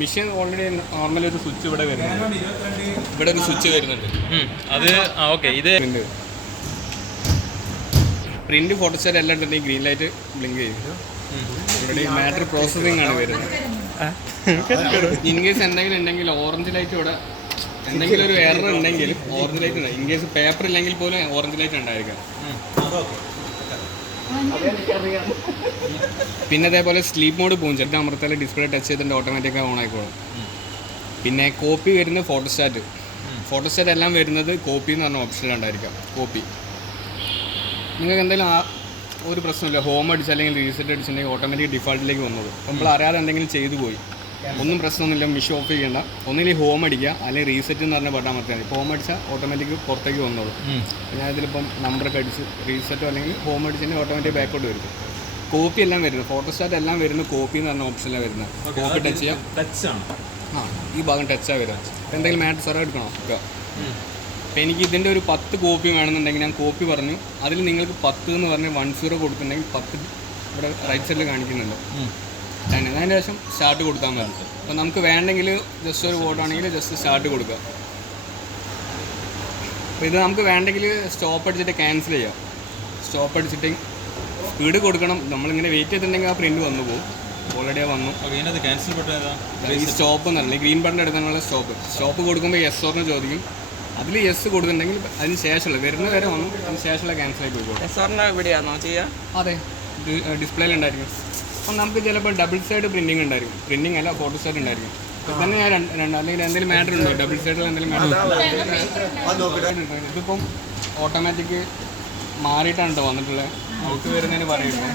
Machine already normally ഒരു switch ഇവിടെ വരുന്നുണ്ട്. ഇവിടെ ഒരു സ്വിച്ച് വരുന്നുണ്ട്. അത് ഓക്കെ. ഇത് പ്രിന്റ് ഫോട്ടോസ്റ്റാറ്റ് എല്ലാം ഉണ്ടെങ്കിൽ ഗ്രീൻ ലൈറ്റ് ബ്ലിങ്ക് ചെയ്യും. ഇവിടെ ഈ മാറ്റർ പ്രോസസ്സിംഗ് ആണ് വരുന്നത്. ഇൻ കേസ് എന്തെങ്കിലും ഉണ്ടെങ്കിൽ ഓറഞ്ച് ലൈറ്റ് ഇവിടെ എന്തെങ്കിലും ഒരു എറർ ഉണ്ടെങ്കിൽ ഓറഞ്ച് ലൈറ്റ് ഉണ്ട്. ഇൻ കേസ് പേപ്പർ ഇല്ലെങ്കിൽ പോലും ഓറഞ്ച് ലൈറ്റ് ഉണ്ടായിരിക്കാം. പിന്നെ അതേപോലെ സ്ലീപ്പ് മോഡ് പോകും. ചെറുപ്പം അമർത്താൽ ഡിസ്പ്ലേ ടച്ച് ചെയ്തിട്ട് ഓട്ടോമാറ്റിക്കായി ഓൺ ആയിക്കോളും. പിന്നെ കോപ്പി വരുന്നത് ഫോട്ടോസ്റ്റാറ്റ് എല്ലാം വരുന്നത് കോപ്പി എന്ന് പറഞ്ഞ ഓപ്ഷനിലുണ്ടായിരിക്കാം. കോപ്പി നിങ്ങൾക്ക് എന്തെങ്കിലും ഒരു പ്രശ്നമില്ല. ഹോം അടിച്ച് അല്ലെങ്കിൽ റീസെറ്റ് അടിച്ചിട്ടുണ്ടെങ്കിൽ ഓട്ടോമാറ്റിക് ഡിഫാൾട്ടിലേക്ക് വന്നോളൂ. നമ്മൾ അറിയാതെ എന്തെങ്കിലും ചെയ്തു പോയി, ഒന്നും പ്രശ്നമൊന്നുമില്ല. മിഷ് ഓഫ് ചെയ്യേണ്ട. ഒന്നില്ലെങ്കിൽ ഹോം അടിക്കുക അല്ലെങ്കിൽ റീസെറ്റ് എന്ന് പറഞ്ഞ ബട്ടൺ അമർത്തിയാൽ മതി. ഹോം അടിച്ചാൽ ഓട്ടോമാറ്റിക് പുറത്തേക്ക് വന്നോളൂ. ഞാൻ ഇതിലിപ്പം നമ്പറൊക്കെ അടിച്ച് റീസെറ്റോ അല്ലെങ്കിൽ ഹോം അടിച്ചിട്ടുണ്ടെങ്കിൽ ഓട്ടോമാറ്റിക് ബാക്കോട്ട് വരും. കോപ്പി എല്ലാം വരുന്നത് ഫോട്ടോസ്റ്റാറ്റ് എല്ലാം വരുന്നത് കോപ്പി എന്ന് പറഞ്ഞ ഓപ്ഷനിലാണ് വരുന്നത്. കോപ്പി ടച്ച് ചെയ്യാം. ഈ ഭാഗം ടച്ചാണ് വരിക. എന്തെങ്കിലും മാറ്റർ സാറേ എടുക്കണോ? അപ്പോൾ എനിക്ക് ഇതിൻ്റെ ഒരു 10 കോപ്പി വേണമെന്നുണ്ടെങ്കിൽ ഞാൻ കോപ്പി പറഞ്ഞു. അതിൽ നിങ്ങൾക്ക് 10 എന്ന് പറഞ്ഞ് 10 കൊടുത്തിട്ടുണ്ടെങ്കിൽ 10 ഇവിടെ റൈറ്റ് സൈഡിൽ കാണിക്കുന്നുണ്ട്. അതിന് ശേഷം സ്റ്റാർട്ട് കൊടുത്താൽ മതി. അപ്പോൾ നമുക്ക് വേണ്ടെങ്കിൽ ജസ്റ്റ് ഒരു വോട്ട് ആണെങ്കിൽ ജസ്റ്റ് സ്റ്റാർട്ട് കൊടുക്കുക. അപ്പോൾ ഇത് നമുക്ക് വേണ്ടെങ്കിൽ സ്റ്റോപ്പ് അടിച്ചിട്ട് ക്യാൻസൽ ചെയ്യാം. സ്റ്റോപ്പ് അടിച്ചിട്ട് സ്പീഡ് കൊടുക്കണം. നമ്മളിങ്ങനെ വെയിറ്റ് ചെയ്തിട്ടുണ്ടെങ്കിൽ ആ പ്രിൻറ്റ് വന്നു പോകും. ഓൾറെഡി വന്നു. ക്യാൻസൽ ഈ സ്റ്റോപ്പ് എന്നല്ല, ഗ്രീൻ ബട്ടൺ എടുക്കാനുള്ള സ്റ്റോപ്പ് കൊടുക്കുമ്പോൾ യെസ് ഓർന്ന് ചോദിക്കും. അതിൽ യെസ് കൊടുത്തിട്ടുണ്ടെങ്കിൽ അതിന് ശേഷമുള്ള വരുന്ന വരെ വന്നു, അതിന് ശേഷമുള്ള ക്യാൻസൽ ആയി പോയിക്കോളും. എവിടെയാണോ ചെയ്യുക? അതെ, ഡിസ്പ്ലേയിലുണ്ടായിരിക്കും. അപ്പം നമുക്ക് ചിലപ്പോൾ ഡബിൾ സൈഡ് പ്രിൻറ്റിങ് ഉണ്ടായിരിക്കും. പ്രിൻറ്റിങ് അല്ല, ഫോട്ടോസ്റ്റാറ്റ് ഉണ്ടായിരിക്കും. അപ്പം തന്നെ ഞാൻ അല്ലെങ്കിൽ എന്തെങ്കിലും മാറ്റർ ഉണ്ടോ ഡബിൾ സൈഡിൽ എന്തെങ്കിലും മാറ്റർ? ഇതിപ്പം ഓട്ടോമാറ്റിക് മാറിയിട്ടാണ് കേട്ടോ വന്നിട്ടുള്ളത്. ഔട്ട് വരുന്നതിന് പറയുമ്പോൾ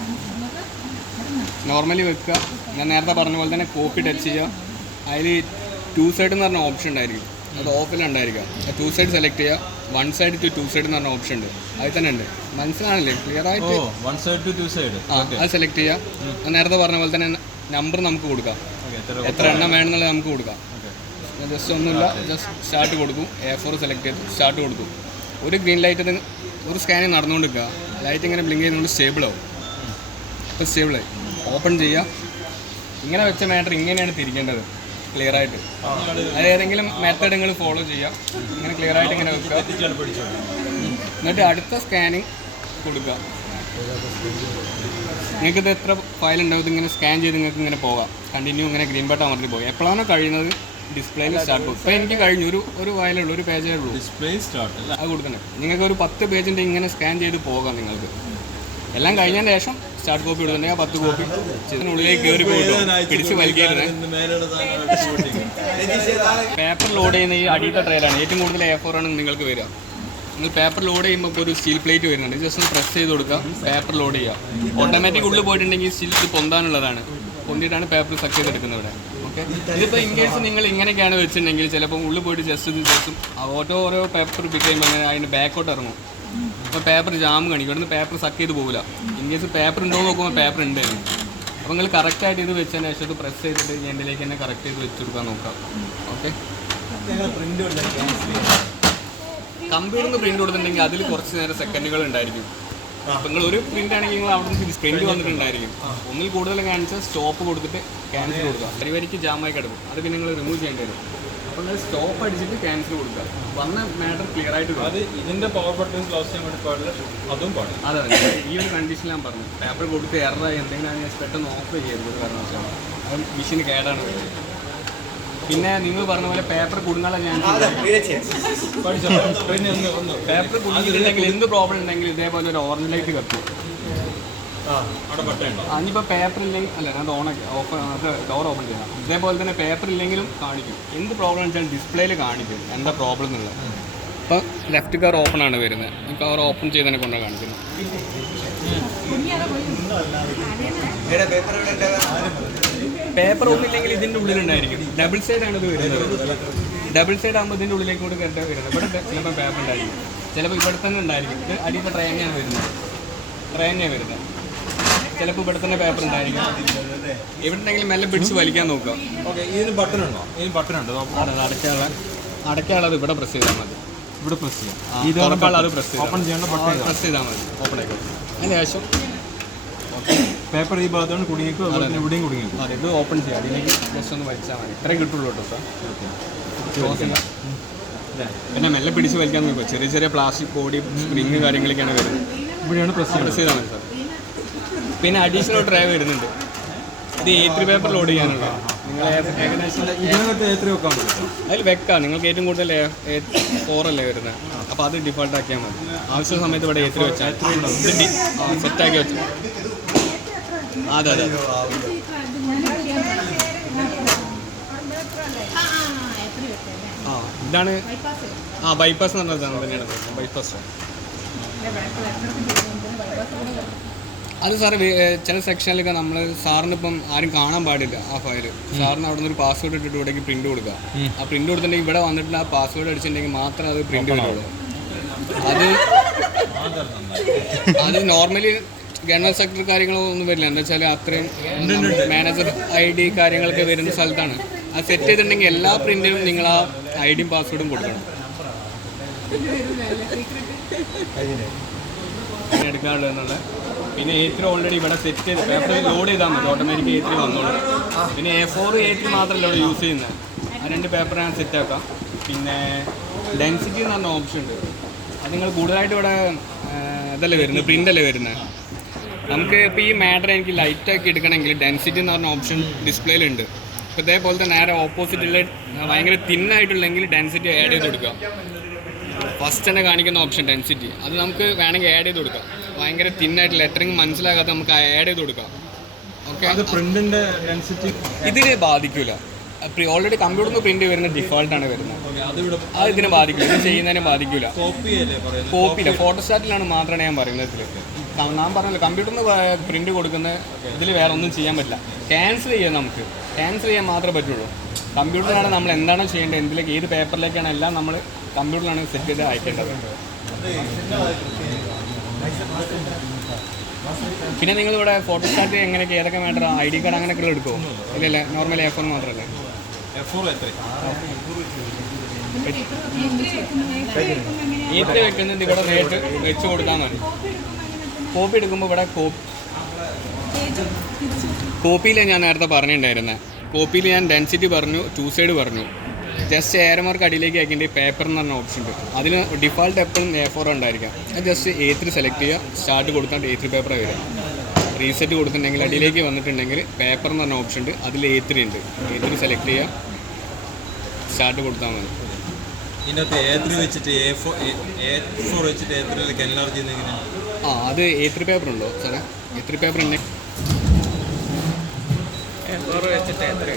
നോർമലി വെക്കുക. ഞാൻ നേരത്തെ പറഞ്ഞ പോലെ തന്നെ കോപ്പി ടച്ച് ചെയ്യുക. അതിൽ 2 സൈഡ് എന്ന് പറഞ്ഞ ഓപ്ഷൻ ഉണ്ടായിരിക്കും. അത് ഓഫിലുണ്ടായിരിക്കാം. 2 സൈഡ് സെലക്ട് ചെയ്യുക. 1 സൈഡ് ടു 2 സൈഡ് എന്ന് പറഞ്ഞ ഓപ്ഷൻ ഉണ്ട്. അതിൽ തന്നെ ഉണ്ട്. മനസ്സിലാണല്ലേ? ക്ലിയർ ആയിട്ട് 1 സൈഡ് ടു 2 സൈഡ് അത് സെലക്ട് ചെയ്യുക. ഞാൻ നേരത്തെ പറഞ്ഞ പോലെ തന്നെ നമ്പർ നമുക്ക് കൊടുക്കാം. എത്ര എണ്ണം വേണമെന്നുള്ളത് നമുക്ക് കൊടുക്കാം. ജസ്റ്റ് ഒന്നുമില്ല, ജസ്റ്റ് സ്റ്റാർട്ട് കൊടുക്കും. A4 സെലക്ട് ചെയ്ത് സ്റ്റാർട്ട് കൊടുക്കും. ഒരു ഗ്രീൻ ലൈറ്റ് ഒരു സ്കാനിങ് നടന്നുകൊണ്ട് നിൽക്കുക. ലൈറ്റ് ഇങ്ങനെ ബ്ലിങ്ക് ചെയ്യുന്നതുകൊണ്ട് സ്റ്റേബിളാവും. ഇപ്പോൾ സ്റ്റേബിളായി. ഓപ്പൺ ചെയ്യുക. ഇങ്ങനെ വെച്ച മാറ്റർ ഇങ്ങനെയാണ് തിരിക്കേണ്ടത് ക്ലിയർ ആയിട്ട്. അത് ഏതെങ്കിലും മെത്തേഡ് നിങ്ങൾ ഫോളോ ചെയ്യുക. ഇങ്ങനെ ക്ലിയർ ആയിട്ട് ഇങ്ങനെ വെക്കുക. എന്നിട്ട് അടുത്ത സ്കാനിങ് കൊടുക്കുക. നിങ്ങൾക്കിത് എത്ര ഫയൽ ഉണ്ടാവും ഇങ്ങനെ സ്കാൻ ചെയ്ത് നിങ്ങൾക്ക് ഇങ്ങനെ പോകാം. കണ്ടിന്യൂ ഇങ്ങനെ ഗ്രീൻ ബട്ടൺ അമർത്തി പോകും. എപ്പോഴാണോ കഴിയുന്നത് ഡിസ്പ്ലേയിൽ സ്റ്റാർട്ട് പോകും. ഇപ്പോൾ എനിക്ക് കഴിഞ്ഞു ഒരു ഫയലുള്ളൂ, ഒരു പേജേ ഉള്ളൂ. ഡിസ്പ്ലേ സ്റ്റാർട്ട് അത് കൊടുക്കുന്നത് നിങ്ങൾക്ക് ഒരു 10 പേജിൻ്റെ ഇങ്ങനെ സ്കാൻ ചെയ്ത് പോകാം. നിങ്ങൾക്ക് എല്ലാം കഴിഞ്ഞതിന് ശേഷം സ്റ്റാർട്ട് കോപ്പി കൊടുത്തിട്ടുണ്ടെങ്കിൽ ആ 10 കോപ്പി ഇതിനുള്ളിലേക്ക് കയറി പോയിട്ടു പിടിച്ച് വലിക്കരുത്. പേപ്പർ ലോഡ് ചെയ്യുന്ന ഈ അടിയത്തെ ട്രെയിലാണ് ഏറ്റവും കൂടുതൽ A4 ആണ് നിങ്ങൾക്ക് വരിക. നിങ്ങൾ പേപ്പർ ലോഡ് ചെയ്യുമ്പോൾ ഇപ്പോൾ ഒരു സ്റ്റീൽ പ്ലേറ്റ് വരുന്നുണ്ട്. ജസ്റ്റ് ഒന്ന് പ്രസ് ചെയ്ത് കൊടുക്കുക. പേപ്പർ ലോഡ് ചെയ്യുക. ഓട്ടോമാറ്റിക് ഉള്ളിൽ പോയിട്ടുണ്ടെങ്കിൽ സ്റ്റീൽ ഇത് പൊന്താനുള്ളതാണ്. പൊന്തിയിട്ടാണ് പേപ്പർ സക്ക് ചെയ്തെടുക്കുന്നത് ഇവിടെ. ഓക്കെ, ഇതിപ്പോൾ ഇൻ കേസ് നിങ്ങൾ ഇങ്ങനെയൊക്കെയാണ് വെച്ചിട്ടുണ്ടെങ്കിൽ ചിലപ്പോൾ ഉള്ളിൽ പോയിട്ട് ജസ്റ്റ് ഓരോ പേപ്പർ പിക്ക് ചെയ്യുമ്പോൾ അതിന് ബാക്കോട്ട് ഇറങ്ങും. അപ്പോൾ പേപ്പർ ജാം കാണിക്കും. ഇവിടുന്ന് പേപ്പർ സക്ക് ചെയ്ത് പോകില്ല. ഇൻ കേസ് പേപ്പർ ഉണ്ടോ എന്ന് നോക്കുമ്പോൾ പേപ്പർ ഉണ്ട്. അപ്പോൾ നിങ്ങൾ കറക്റ്റായിട്ട് ഇത് വെച്ചതിന് ശേഷം ഇത് പ്രസ് ചെയ്തിട്ട് ഇതിലേക്ക് തന്നെ കറക്റ്റ് ചെയ്ത് വെച്ച് കൊടുക്കാൻ നോക്കാം. ഓക്കെ, കമ്പ്യൂട്ടറിൽ നിന്ന് പ്രിൻറ്റ് കൊടുത്തിട്ടുണ്ടെങ്കിൽ അതിൽ കുറച്ച് നേരം സെക്കൻഡുകൾ ഉണ്ടായിരിക്കും. അപ്പോൾ നിങ്ങൾ ഒരു പ്രിൻ്റ് ആണെങ്കിൽ നിങ്ങൾ അവിടെ നിന്ന് പ്രിൻറ്റ് വന്നിട്ടുണ്ടായിരിക്കും. ഒന്നിൽ കൂടുതൽ കാണിച്ചാൽ സ്റ്റോപ്പ് കൊടുത്തിട്ട് ക്യാൻസൽ കൊടുക്കുക. പരിവരിക്ക് ജാമായി കിടക്കും. അത് പിന്നെ നിങ്ങൾ റിമൂവ് ചെയ്യേണ്ടി വരും. അപ്പോൾ നിങ്ങൾ സ്റ്റോപ്പ് അടിച്ചിട്ട് ക്യാൻസൽ കൊടുക്കുക. വന്ന മാറ്റർ ക്ലിയർ ആയിട്ട് അത് ഇതിൻ്റെ പവർ ബട്ടൺ ക്ലോസ് ചെയ്യാൻ വേണ്ടി പാടില്ല, അതും പാടില്ല. അതെ, ഈ ഒരു കണ്ടീഷൻ ഞാൻ പറഞ്ഞു. പേപ്പർ കൊടുത്ത് എററായി എന്തെങ്കിലും പെട്ടെന്ന് ഓഫ് ചെയ്യരുത്. ഒരു കാരണവശാലും അത് മെഷീൻ കേടാണ്. പിന്നെ നിങ്ങൾ പറഞ്ഞ പോലെ പേപ്പർ കുടുങ്ങാതെ ഞാൻ പേപ്പർ കുടുങ്ങിയിട്ടുണ്ടെങ്കിൽ എന്ത് പ്രോബ്ലം ഉണ്ടെങ്കിൽ ഇതേപോലെ ഒരു ഓറഞ്ച് ലൈറ്റ് കത്തും. അതിപ്പോൾ പേപ്പർ ഇല്ലെങ്കിൽ അല്ല ഞാൻ ഡോർ ഓപ്പൺ ചെയ്യാം. ഇതേപോലെ തന്നെ പേപ്പർ ഇല്ലെങ്കിലും കാണിക്കും. എന്ത് പ്രോബ്ലം വെച്ചാൽ ഡിസ്പ്ലേയിൽ കാണിക്കും എന്താ പ്രോബ്ലം എന്നുള്ളത്. ഇപ്പം ലെഫ്റ്റ് കവർ ഓപ്പൺ ആണ് വരുന്നത്. ഈ കവർ ഓപ്പൺ ചെയ്തതിനെ കൊണ്ടാണ് കാണിക്കുന്നത്. പേപ്പർ ഒന്നില്ലെങ്കിൽ ഇതിൻ്റെ ഉള്ളിലുണ്ടായിരിക്കും. ഡബിൾ സൈഡാണ് ഇത് വരുന്നത്. ഡബിൾ സൈഡ് ആകുമ്പോൾ ഇതിൻ്റെ ഉള്ളിലേക്ക് കൂടെ കയറ്റാൻ വരുന്നത്. ഇവിടെ ചിലപ്പോൾ പേപ്പർ ഉണ്ടായിരിക്കും, ചിലപ്പോൾ ഇവിടെ തന്നെ ഉണ്ടായിരിക്കും. ഇത് അടിയത്തെ ട്രെയിനാണ് വരുന്നത്. ചിലപ്പോൾ ഇവിടെ തന്നെ പേപ്പർ ഉണ്ടായിരിക്കും. ഇവിടെ ഉണ്ടെങ്കിൽ മെല്ലെ പിടിച്ച് വലിക്കാൻ നോക്കാം. ഓക്കെ, ഇതിന് ബട്ടൺ ഉണ്ടോ? ഇതിന് ബട്ടൺ ഉണ്ട്. അടയ്ക്കാനുള്ളത് ഇവിടെ പ്രസ് ചെയ്താൽ മതി. ഇവിടെ പ്രസ് ചെയ്യാം. ഇത് അത് ഓപ്പൺ ചെയ്യേണ്ട ബട്ടൺ പ്രസ് ചെയ്താൽ മതി. ഓപ്പൺ ആയിക്കോട്ടെ. അതിന് ശേഷം ഓക്കെ പേപ്പർ ഈ ഭാഗത്താണ് കുടുങ്ങിക്കും, അതുപോലെ തന്നെ ഇവിടെയും കുടുങ്ങിക്കും. അതെ, ഇത് ഓപ്പൺ ചെയ്യാം, അതിലേക്ക് ജസ്റ്റ് ഒന്ന് വലിച്ചാൽ മതി. ഇത്രയും കിട്ടുള്ളൂ കേട്ടോ സാർ. ക്ലോസില്ല. പിന്നെ മെല്ലെ പിടിച്ച് വലിക്കാൻ നോക്കുക. ചെറിയ ചെറിയ പ്ലാസ്റ്റിക് ബോഡി സ്പ്രിങ് കാര്യങ്ങളൊക്കെയാണ് വരുന്നത്. ഇവിടെയാണ് പ്രസ് ചെയ്താൽ മതി സാർ. പിന്നെ അഡീഷണൽ ട്രേ വരുന്നുണ്ട്. ഇത് A3 പേപ്പർ ലോഡ് ചെയ്യാനുള്ള. നിങ്ങൾ ഏകദേശം ഇതിനകത്ത് A3 വെക്കാൻ പറ്റും. അതിൽ വെക്കാം. നിങ്ങൾക്ക് ഏറ്റവും കൂടുതൽ A4 അല്ലേ വരുന്നത്, അപ്പോൾ അത് ഡിഫോൾട്ട് ആക്കിയാൽ മതി. ആവശ്യ സമയത്ത് ഇവിടെ A3 വെച്ചാൽ സെറ്റാക്കി വെച്ചു. അതെ അതെ ഇതാണ് ബൈപ്പാസ് എന്ന് പറഞ്ഞ തന്നെയാണ് ബൈപ്പാസ്. അത് സാറ് ചില സെക്ഷനിലൊക്കെ നമ്മൾ സാറിന് ഇപ്പം ആരും കാണാൻ പാടില്ല ആ ഫയൽ. സാറിന് അവിടെ നിന്ന് ഒരു പാസ്വേഡ് ഇട്ടിട്ട് ഇവിടേക്ക് പ്രിന്റ് കൊടുക്കുക. ആ പ്രിന്റ് കൊടുത്തിട്ടുണ്ടെങ്കിൽ ഇവിടെ വന്നിട്ട് ആ പാസ്വേഡ് അടിച്ചിട്ടുണ്ടെങ്കിൽ മാത്രമേ അത് പ്രിന്റ് വരുള്ളൂ. അത് നോർമലി ഗവൺമെൻറ് സെക്ടർ കാര്യങ്ങളോ ഒന്നും വരില്ല. എന്താ വെച്ചാൽ അത്രയും മാനേജർ ID കാര്യങ്ങളൊക്കെ വരുന്ന സ്ഥലത്താണ്. അത് സെറ്റ് ചെയ്തിട്ടുണ്ടെങ്കിൽ എല്ലാ പ്രിന്റിനും നിങ്ങൾ ആ ID പാസ്വേഡും കൊടുക്കണം. എടുക്കാനുള്ളതെന്നുള്ള. പിന്നെ A3 ഓൾറെഡി ഇവിടെ സെറ്റ് ചെയ്ത് പേപ്പർ ലോഡ് ചെയ്താൽ മതി, ഓട്ടോമാറ്റിക് A3 വന്നോളൂ. പിന്നെ A4 A3 മാത്രമല്ല ഇവിടെ യൂസ് ചെയ്യുന്നത്. ആ 2 പേപ്പർ ഞാൻ സെറ്റാക്കാം. പിന്നെ ഡെൻസിറ്റി എന്ന് പറഞ്ഞ ഓപ്ഷൻ ഉണ്ട്. അത് നിങ്ങൾ കൂടുതലായിട്ട് ഇവിടെ ഇതല്ലേ വരുന്നത്, പ്രിൻ്റല്ലേ വരുന്നത്. നമുക്ക് ഇപ്പോൾ ഈ മാറ്റർ എനിക്ക് ലൈറ്റാക്കി എടുക്കണമെങ്കിൽ ഡെൻസിറ്റി എന്ന് പറഞ്ഞ ഓപ്ഷൻ ഡിസ്പ്ലേയിലുണ്ട്. ഇപ്പോൾ ഇതേപോലത്തെ നേരെ ഓപ്പോസിറ്റുള്ള ഭയങ്കര തിന്നായിട്ടുള്ളെങ്കിൽ ഡെൻസിറ്റി ആഡ് ചെയ്ത് കൊടുക്കുക. ഫസ്റ്റ് തന്നെ കാണിക്കുന്ന ഓപ്ഷൻ ഡെൻസിറ്റി, അത് നമുക്ക് വേണമെങ്കിൽ ആഡ് ചെയ്ത് കൊടുക്കാം. ഭയങ്കര തിന്നായിട്ട് ലെറ്ററിങ് മനസ്സിലാകാത്ത നമുക്ക് ആഡ് ചെയ്ത് കൊടുക്കാം. ഓക്കെ, അത് പ്രിന്റിന്റെ ഡെൻസിറ്റി ഇതിനെ ബാധിക്കില്ല. ഓൾറെഡി കമ്പ്യൂട്ടറിൽ നിന്ന് പ്രിന്റ് വരുന്ന ഡിഫോൾട്ടാണ് വരുന്നത്. അത് ഇതിനെ ബാധിക്കില്ല, ഇത് ചെയ്യുന്നതിനെ ബാധിക്കില്ല. കോപ്പിയില്ല, ഫോട്ടോസ്റ്റാറ്റിലാണ് മാത്രമാണ് ഞാൻ പറയുന്നത്. ഞാൻ പറഞ്ഞല്ലോ കമ്പ്യൂട്ടറിൽ നിന്ന് പ്രിന്റ് കൊടുക്കുന്ന ഇതിൽ വേറെ ഒന്നും ചെയ്യാൻ പറ്റില്ല. ക്യാൻസൽ ചെയ്യാൻ നമുക്ക് ക്യാൻസൽ ചെയ്യാൻ മാത്രമേ പറ്റുള്ളൂ. കമ്പ്യൂട്ടറിലാണ് നമ്മൾ എന്താണോ ചെയ്യേണ്ടത്, എന്തിലേക്ക് ഏത് പേപ്പറിലേക്കാണ് എല്ലാം നമ്മൾ കമ്പ്യൂട്ടറിലാണ് സെറ്റ് ചെയ്ത് അയക്കേണ്ടത്. പിന്നെ നിങ്ങളിവിടെ ഫോട്ടോസ്റ്റാറ്റ് എങ്ങനെയൊക്കെ ഏതൊക്കെ മാറ്റർ ID കാർഡ് അങ്ങനെയൊക്കെ എടുക്കുമോ? ഇല്ലല്ല, നോർമൽ A4 മാത്രമല്ലേ. A3 വെക്കുന്നത് ഇവിടെ നേരിട്ട് വെച്ച് കൊടുത്താൽ മതി. കോപ്പി എടുക്കുമ്പോൾ ഇവിടെ കോപ്പിയിൽ ഞാൻ നേരത്തെ പറഞ്ഞിട്ടുണ്ടായിരുന്നത്, കോപ്പിയിൽ ഞാൻ ഡെൻസിറ്റി പറഞ്ഞു, 2 സൈഡ് പറഞ്ഞു. ജസ്റ്റ് ഏരമാർക്ക് അടിയിലേക്ക് ആക്കിയിട്ട് പേപ്പർ എന്ന് പറഞ്ഞ ഓപ്ഷൻ ഉണ്ട്. അതിന് ഡിഫാൾട്ട് എപ്പോഴും A4 ഉണ്ടായിരിക്കാം. അത് ജസ്റ്റ് A3 സെലക്ട് ചെയ്യുക, സ്റ്റാർട്ട് കൊടുത്താൽ A3 പേപ്പർ വരിക. റീസെറ്റ് കൊടുത്തിട്ടുണ്ടെങ്കിൽ അടിയിലേക്ക് വന്നിട്ടുണ്ടെങ്കിൽ പേപ്പർ എന്ന് പറഞ്ഞ ഓപ്ഷൻ ഉണ്ട്, അതിൽ A3 ഉണ്ട്. A3 സെലക്ട് ചെയ്യുക, സ്റ്റാർട്ട് കൊടുത്താൽ മതി. ഇതിനകത്ത് A3 വെച്ചിട്ട് A4 വെച്ചിട്ട് A3ലേക്ക് എൻലാർജ് ചെയ്യുന്ന അത് A3 പേപ്പർ ഉണ്ടോ സാറേ? A3 പേപ്പർ ഉണ്ട്. A4 വെച്ചിട്ട് A3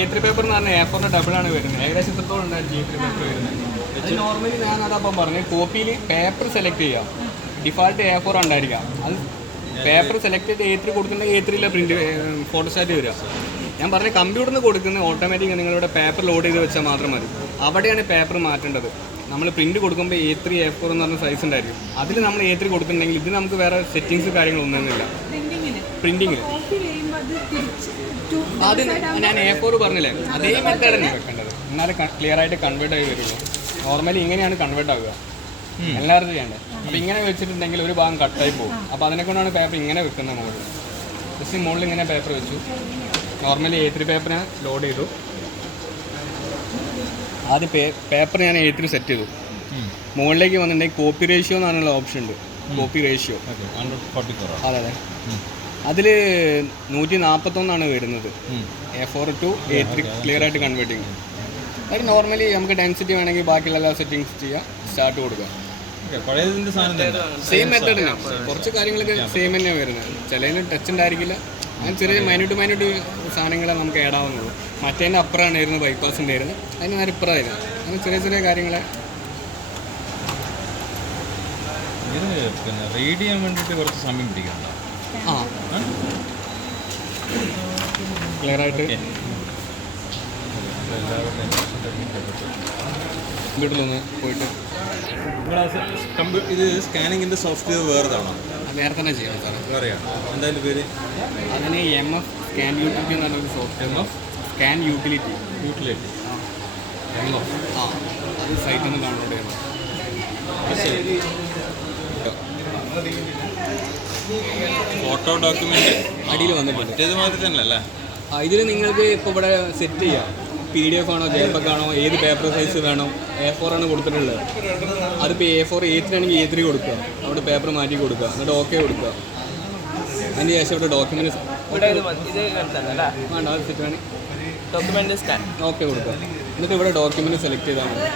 A3 പേപ്പർ എന്ന് പറഞ്ഞാൽ A4ന്റെ ഡബിളാണ് വരുന്നത്. ഏകദേശം ഇത്രത്തോളം ഉണ്ടായിരുന്നു A3 പേപ്പർ വരുന്നത്. അത് നോർമലി ഞാൻ അതപ്പം പറഞ്ഞു, കോപ്പിയിൽ പേപ്പർ സെലക്ട് ചെയ്യാം, ഡിഫാൾട്ട് A4 ഉണ്ടായിരിക്കാം. അത് പേപ്പർ സെലക്ട് ചെയ്ത് A3 കൊടുത്തിട്ടുണ്ടെങ്കിൽ A3ലെ പ്രിന്റ് ഫോട്ടോസ്റ്റാറ്റ് വരിക. ഞാൻ പറഞ്ഞ കമ്പ്യൂട്ടറിൽ നിന്ന് കൊടുക്കുന്ന ഓട്ടോമാറ്റിക് നിങ്ങളുടെ പേപ്പർ ലോഡ് ചെയ്ത് വെച്ചാൽ മാത്രം മതി. അവിടെയാണ് പേപ്പർ മാറ്റേണ്ടത്. നമ്മൾ പ്രിന്റ് കൊടുക്കുമ്പോൾ A3 A4 എന്ന് പറഞ്ഞ സൈസ് ഉണ്ടായിരിക്കും. അതിൽ നമ്മൾ A3 കൊടുത്തിട്ടുണ്ടെങ്കിൽ ഇത് നമുക്ക് വേറെ സെറ്റിങ്സ് കാര്യങ്ങളൊന്നുമില്ല. പ്രിന്റിങ്ങിൽ അത് ഞാൻ A4 പറഞ്ഞില്ലേ, അതേ മെത്തേഡ് തന്നെ വെക്കേണ്ടത്, എന്നാലും ക്ലിയർ ആയിട്ട് കൺവേർട്ട് ആയി വരുള്ളൂ. നോർമലി ഇങ്ങനെയാണ് കൺവേർട്ട് ആവുക, എല്ലാവരും ചെയ്യേണ്ടത്. അപ്പോൾ ഇങ്ങനെ വെച്ചിട്ടുണ്ടെങ്കിൽ ഒരു ഭാഗം കട്ടായി പോകും. അപ്പോൾ അതിനെക്കൊണ്ടാണ് പേപ്പർ ഇങ്ങനെ വെക്കുന്നത്. മുകളിൽ ജസ്റ്റ് മുകളിൽ ഇങ്ങനെ പേപ്പർ വെച്ചു. നോർമലി A3 പേപ്പർ ഞാൻ ലോഡ് ചെയ്തു. ആദ്യം പേപ്പർ ഞാൻ A3 സെറ്റ് ചെയ്തു. മുകളിലേക്ക് വന്നിട്ടുണ്ടെങ്കിൽ കോപ്പി റേഷ്യോ എന്ന് പറഞ്ഞുള്ള ഓപ്ഷൻ ഉണ്ട്. Copy ratio 144. അതെ അതെ, അതിൽ 141 വരുന്നത്. A4 to A3 ക്ലിയർ ആയിട്ട് കൺവേർട്ടിങ്. അത് നോർമലി നമുക്ക് ഡെൻസിറ്റി വേണമെങ്കിൽ ബാക്കിയുള്ള എല്ലാ സെറ്റിങ്സ് ചെയ്യാം, സ്റ്റാർട്ട് കൊടുക്കുക. സെയിം മെത്തേഡ് തന്നെ, കുറച്ച് കാര്യങ്ങളൊക്കെ സെയിം തന്നെയാണ് വരുന്നത്. ചിലതിന് ടച്ച് ഉണ്ടായിരിക്കില്ല. അങ്ങനെ ചെറിയ മൈന്യൂട്ട് സാധനങ്ങളെ നമുക്ക് ഏടാവുന്നുള്ളൂ. മറ്റേതിൻ്റെ അപ്പുറമാണ് വരുന്നത്, ബൈപ്പാസിൻ്റെ വരുന്നത്. അതിന് നേരെ ഇപ്പുറമായിരുന്നു. അങ്ങനെ ചെറിയ ചെറിയ കാര്യങ്ങളെ റീഡ് ചെയ്യാൻ വേണ്ടിയിട്ട് കുറച്ച് സമയം പിടിക്കുന്നുണ്ടോ? ക്ലിയർ ആയിട്ട് വീട്ടിലൊന്ന് പോയിട്ട് ഇത് സ്കാനിങ്ങിൻ്റെ സോഫ്റ്റ്വെയർ വേറെതാണോ? വേറെ തന്നെ ചെയ്യണം സാറേ. വേറെയാണ്. എന്തായാലും പേര് അതിന് MF സ്കാൻ യൂട്ടിലിറ്റി എന്ന് പറഞ്ഞൊരു സോഫ്റ്റ്വെയർ. സ്കാൻ യൂട്ടിലിറ്റി അത് സൈറ്റിൽ നിന്ന് ഡൗൺലോഡ് ചെയ്യണം. ഫോട്ടോ ഡോക്യുമെന്റ് അടിയിൽ വന്നിട്ടുണ്ട്. മറ്റേത് മാതിരി തന്നെ അല്ലേ? ഇതിൽ നിങ്ങൾക്ക് ഇപ്പോൾ ഇവിടെ സെറ്റ് ചെയ്യാം. PDF ആണോ JPEG ആണോ, ഏത് പേപ്പർ സൈസ് വേണം. A4 ആണ് കൊടുത്തിട്ടുള്ളത്. അതിപ്പോൾ A4 A3 ആണെങ്കിൽ A3 കൊടുക്കുക, അവിടെ പേപ്പർ മാറ്റി കൊടുക്കുക, എന്നിട്ട് ഓക്കെ കൊടുക്കുക. അതിന് ശേഷം ഇവിടെ ഡോക്യുമെൻറ്റ് വേണ്ട, അത് സെറ്റ് വേണം, ഡോക്യുമെന്റ് സ്കാൻ ഓക്കെ കൊടുക്കുക. എന്നിട്ട് ഇവിടെ ഡോക്യുമെൻറ്റ് സെലക്ട് ചെയ്താൽ മതി.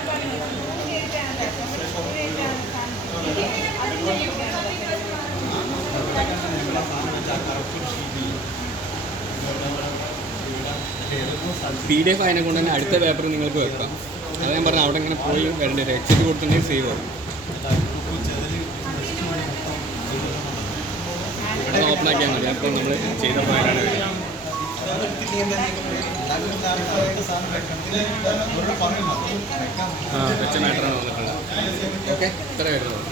PDF അതിനെ കൊണ്ട് തന്നെ അടുത്ത പേപ്പർ നിങ്ങൾക്ക് വെക്കാം. അത് ഞാൻ പറഞ്ഞാൽ അവിടെ ഇങ്ങനെ പോയി വരേണ്ടി വരും. എക്സിറ്റ് കൊടുത്തിട്ടുണ്ടെങ്കിൽ സേവ് ആവും. ഇവിടെ ഓപ്പൺ ആക്കിയാൽ മതി. അപ്പോൾ നമ്മൾ ചെയ്ത ഫയലാണ് വരിക. വെച്ച മാറ്ററാണ് വന്നിട്ടുള്ളത്. ഓക്കെ, ഇത്ര വരുന്നത്.